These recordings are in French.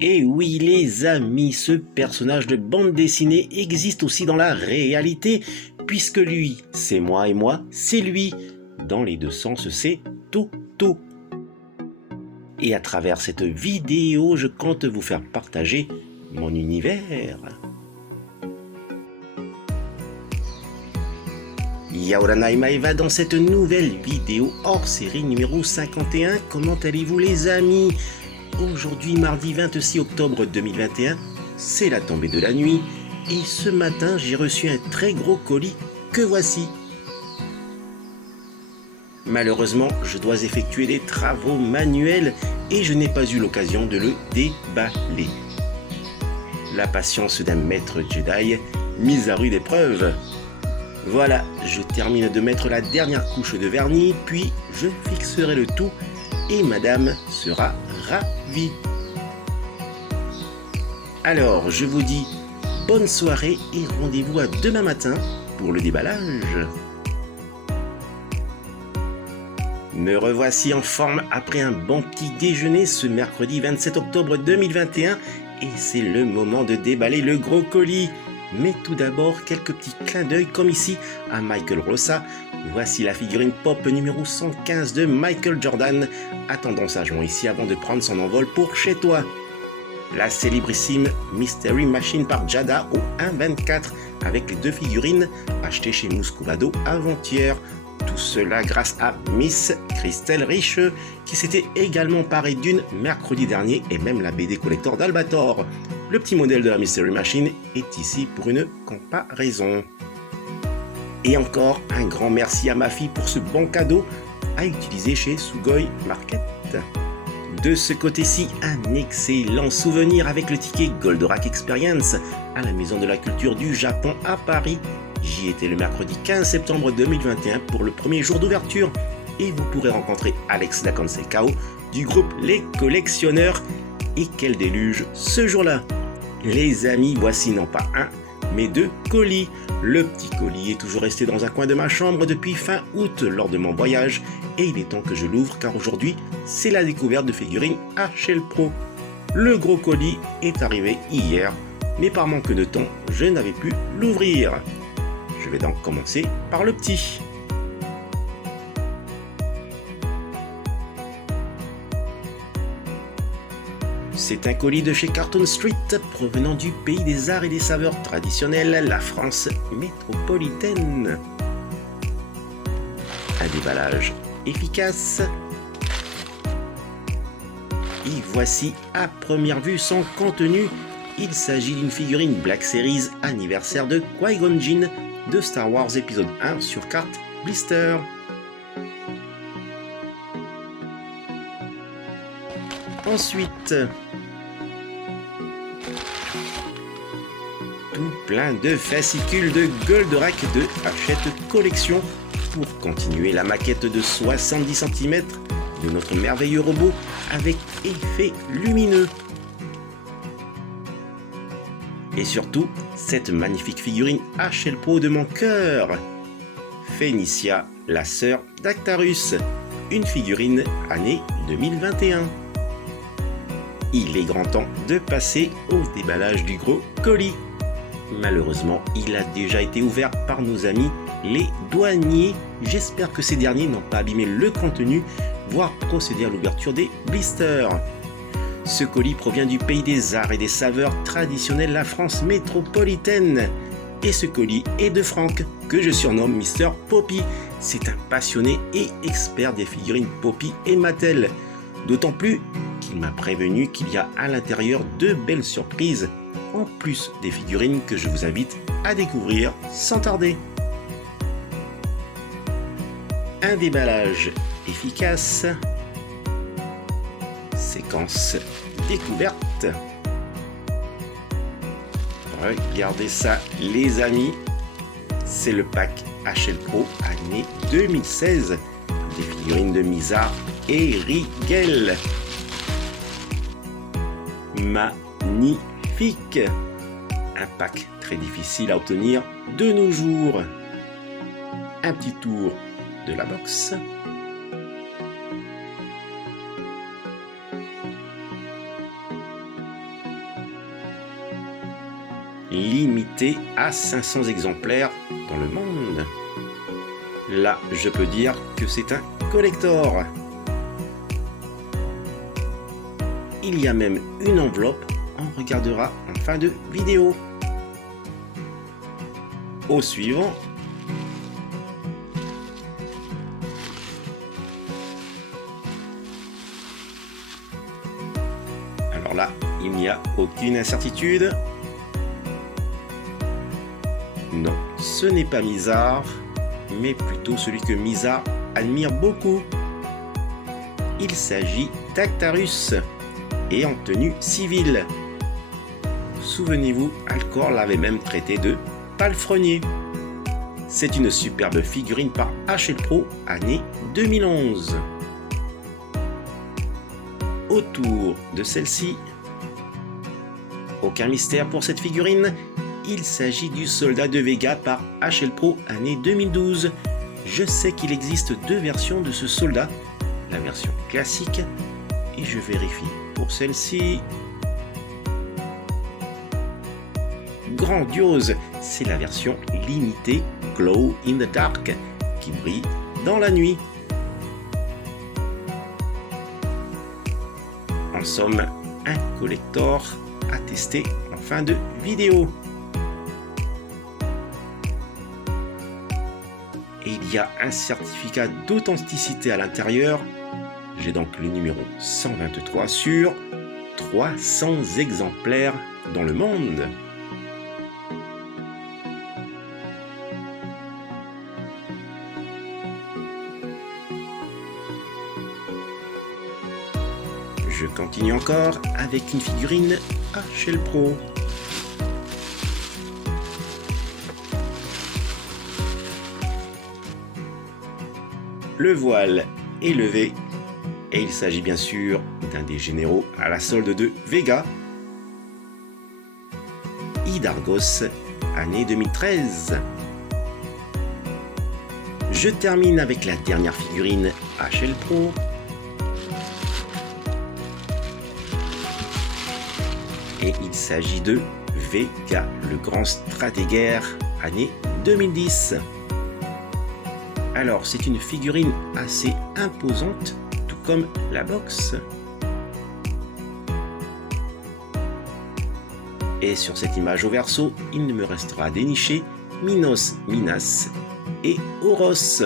Et oui les amis, ce personnage de bande dessinée existe aussi dans la réalité, puisque lui, c'est moi et moi, c'est lui. Dans les deux sens, c'est Toto. Et à travers cette vidéo, je compte vous faire partager mon univers. Yaorana et Maeva dans cette nouvelle vidéo hors série numéro 51. Comment allez-vous les amis? Aujourd'hui, mardi 26 octobre 2021, c'est la tombée de la nuit et ce matin, j'ai reçu un très gros colis que voici. Malheureusement, je dois effectuer des travaux manuels et je n'ai pas eu l'occasion de le déballer. La patience d'un maître Jedi mise à rude épreuve. Voilà, je termine de mettre la dernière couche de vernis, puis je fixerai le tout et madame sera ravie. Alors, je vous dis bonne soirée et rendez-vous à demain matin pour le déballage. Me revoici en forme après un bon petit déjeuner ce mercredi 27 octobre 2021 et c'est le moment de déballer le gros colis. Mais tout d'abord, quelques petits clins d'œil comme ici à Michael Rossa. Voici la figurine pop numéro 115 de Michael Jordan. Attendons sagement ici avant de prendre son envol pour chez toi. La célébrissime Mystery Machine par Jada au 1,24 avec les deux figurines achetées chez Muscovado avant-hier. Tout cela grâce à Miss Christelle Richeux qui s'était également parée d'une mercredi dernier et même la BD collector d'Albator. Le petit modèle de la Mystery Machine est ici pour une comparaison. Et encore un grand merci à ma fille pour ce bon cadeau à utiliser chez Sugoi Market. De ce côté-ci, un excellent souvenir avec le ticket Goldorak Experience à la Maison de la Culture du Japon à Paris. J'y étais le mercredi 15 septembre 2021 pour le premier jour d'ouverture et vous pourrez rencontrer Alex Dakansekao du groupe Les Collectionneurs. Et quel déluge ce jour-là! Les amis, voici non pas un, mais deux colis. Le petit colis est toujours resté dans un coin de ma chambre depuis fin août lors de mon voyage et il est temps que je l'ouvre car aujourd'hui, c'est la découverte de figurines HL Pro. Le gros colis est arrivé hier, mais par manque de temps, je n'avais pu l'ouvrir. Je vais donc commencer par le petit. C'est un colis de chez Cartoon Street provenant du pays des arts et des saveurs traditionnelles, la France métropolitaine. Un déballage efficace. Et voici à première vue son contenu. Il s'agit d'une figurine Black Series anniversaire de Qui-Gon Jinn de Star Wars épisode 1 sur carte blister. Ensuite, tout plein de fascicules de Goldorak de Hachette Collection pour continuer la maquette de 70 cm de notre merveilleux robot avec effet lumineux. Et surtout, cette magnifique figurine HL Pro de mon cœur, Phénicia, la sœur d'Actarus, une figurine année 2021. Il est grand temps de passer au déballage du gros colis. Malheureusement, il a déjà été ouvert par nos amis les douaniers. J'espère que ces derniers n'ont pas abîmé le contenu, voire procédé à l'ouverture des blisters. Ce colis provient du pays des arts et des saveurs traditionnelles, la France métropolitaine. Et ce colis est de Franck, que je surnomme Mister Poppy. C'est un passionné et expert des figurines Poppy et Mattel. D'autant plus qu'il m'a prévenu qu'il y a à l'intérieur de belles surprises, en plus des figurines que je vous invite à découvrir sans tarder. Un déballage efficace. Séquence découverte. Regardez ça les amis, c'est le pack HL Pro année 2016 des figurines de Mizar et Rigel. Magnifique! Un pack très difficile à obtenir de nos jours. Un petit tour de la box. limité à 500 exemplaires dans le monde. Là, je peux dire que c'est un collector. Il y a même une enveloppe, on regardera en fin de vidéo. Au suivant. Alors là, il n'y a aucune incertitude. Non, ce n'est pas Mizar, mais plutôt celui que Mizar admire beaucoup. Il s'agit d'Actarus, et en tenue civile. Souvenez-vous, Alcor l'avait même traité de palefrenier. C'est une superbe figurine par HL Pro, année 2011. Autour de celle-ci, aucun mystère pour cette figurine, il s'agit du soldat de Vega par HL Pro, année 2012. Je sais qu'il existe deux versions de ce soldat, la version classique, et je vérifie pour celle-ci. Grandiose, c'est la version limitée Glow in the Dark qui brille dans la nuit. En somme, un collector à tester en fin de vidéo. Et il y a un certificat d'authenticité à l'intérieur. J'ai donc le numéro 123 sur 300 exemplaires dans le monde. Je continue encore avec une figurine HL Pro. Le voile est levé et il s'agit bien sûr d'un des généraux à la solde de Vega, Hydargos, année 2013. Je termine avec la dernière figurine HL Pro. Et il s'agit de Vega, le grand stratégaire, année 2010. Alors, c'est une figurine assez imposante, tout comme la box. Et sur cette image au verso, il ne me restera à dénicher Minos, Minas et Oros.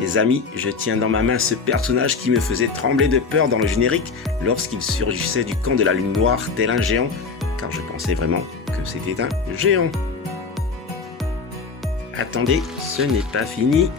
Les amis, je tiens dans ma main ce personnage qui me faisait trembler de peur dans le générique lorsqu'il surgissait du camp de la lune noire tel un géant, car je pensais vraiment que c'était un géant. Attendez, ce n'est pas fini.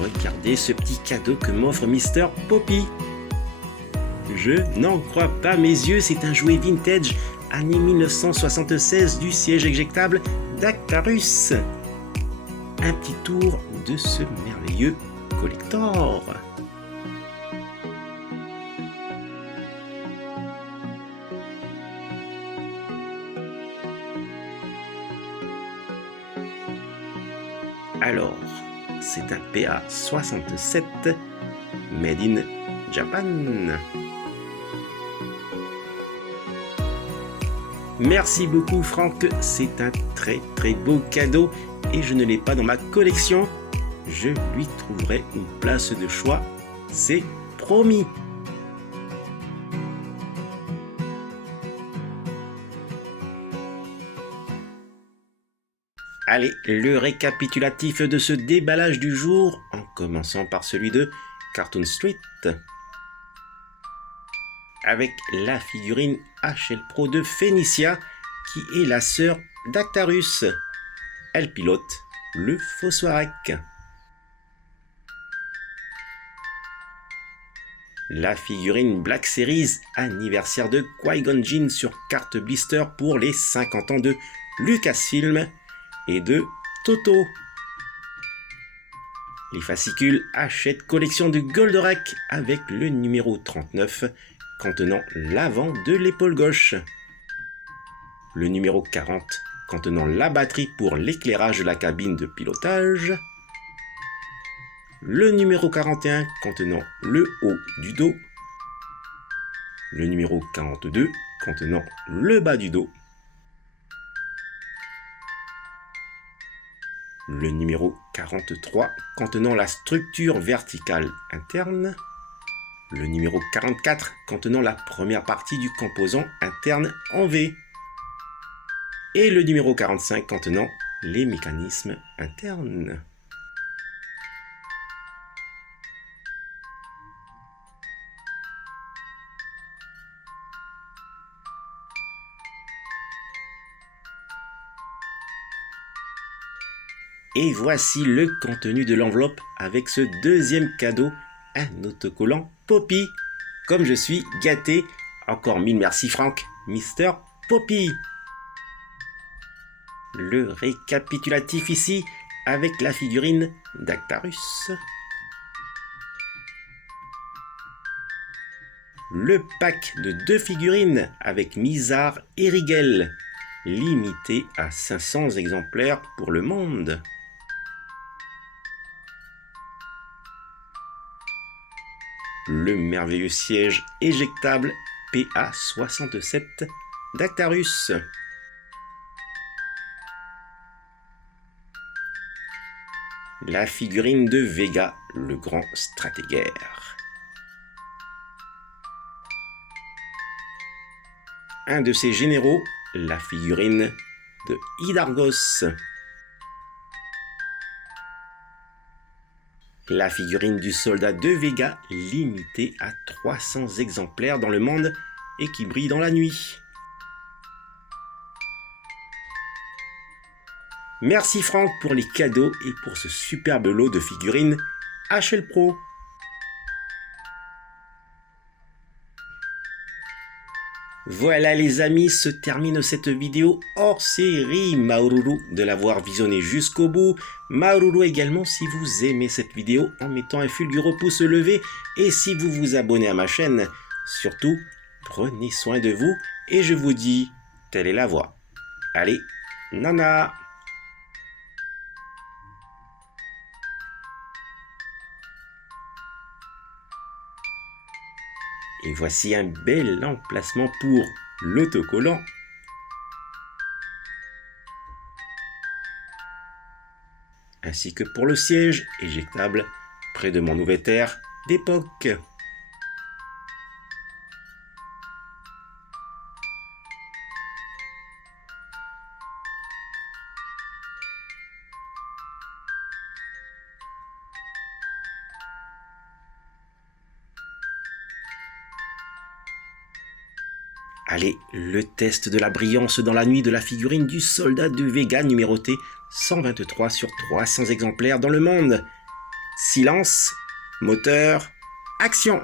Regardez ce petit cadeau que m'offre Mr. Poppy. Je n'en crois pas mes yeux, c'est un jouet vintage, année 1976 du siège éjectable d'Actarus. Un petit tour de ce merveilleux collector. Alors, c'est un PA67 Made in Japan. Merci beaucoup Franck, c'est un très beau cadeau et je ne l'ai pas dans ma collection. Je lui trouverai une place de choix, c'est promis. Allez, le récapitulatif de ce déballage du jour, en commençant par celui de Cartoon Street. Avec la figurine HL Pro de Phénicia, qui est la sœur d'Actarus. Elle pilote le Fossoirec. La figurine Black Series, anniversaire de Qui-Gon Jinn sur carte blister pour les 50 ans de Lucasfilm et de Toto. Les fascicules Hachette collection de Goldorak avec le numéro 39 contenant l'avant de l'épaule gauche. Le numéro 40 contenant la batterie pour l'éclairage de la cabine de pilotage. Le numéro 41 contenant le haut du dos. Le numéro 42 contenant le bas du dos. Le numéro 43 contenant la structure verticale interne. Le numéro 44 contenant la première partie du composant interne en V. Et le numéro 45 contenant les mécanismes internes. Et voici le contenu de l'enveloppe avec ce deuxième cadeau, un autocollant Poppy. Comme je suis gâté, encore mille merci Franck, Mister Poppy. Le récapitulatif ici avec la figurine d'Actarus. Le pack de 2 figurines avec Mizar et Rigel, limité à 500 exemplaires pour le monde. Le merveilleux siège éjectable PA67 d'Actarus. La figurine de Vega, le grand stratégaire. Un de ses généraux, la figurine de Hydargos. La figurine du soldat de Vega, limitée à 300 exemplaires dans le monde et qui brille dans la nuit. Merci Franck pour les cadeaux et pour ce superbe lot de figurines HL Pro. Voilà les amis, se termine cette vidéo hors série. Maururu de l'avoir visionnée jusqu'au bout. Maururu également si vous aimez cette vidéo en mettant un fulgureux pouce levé et si vous vous abonnez à ma chaîne. Surtout, prenez soin de vous et je vous dis, telle est la voie. Allez, nana! Et voici un bel emplacement pour l'autocollant. Ainsi que pour le siège éjectable près de mon Ouveter d'époque. Allez, le test de la brillance dans la nuit de la figurine du soldat de Vega numéroté 123 sur 300 exemplaires dans le monde. Silence, moteur, action!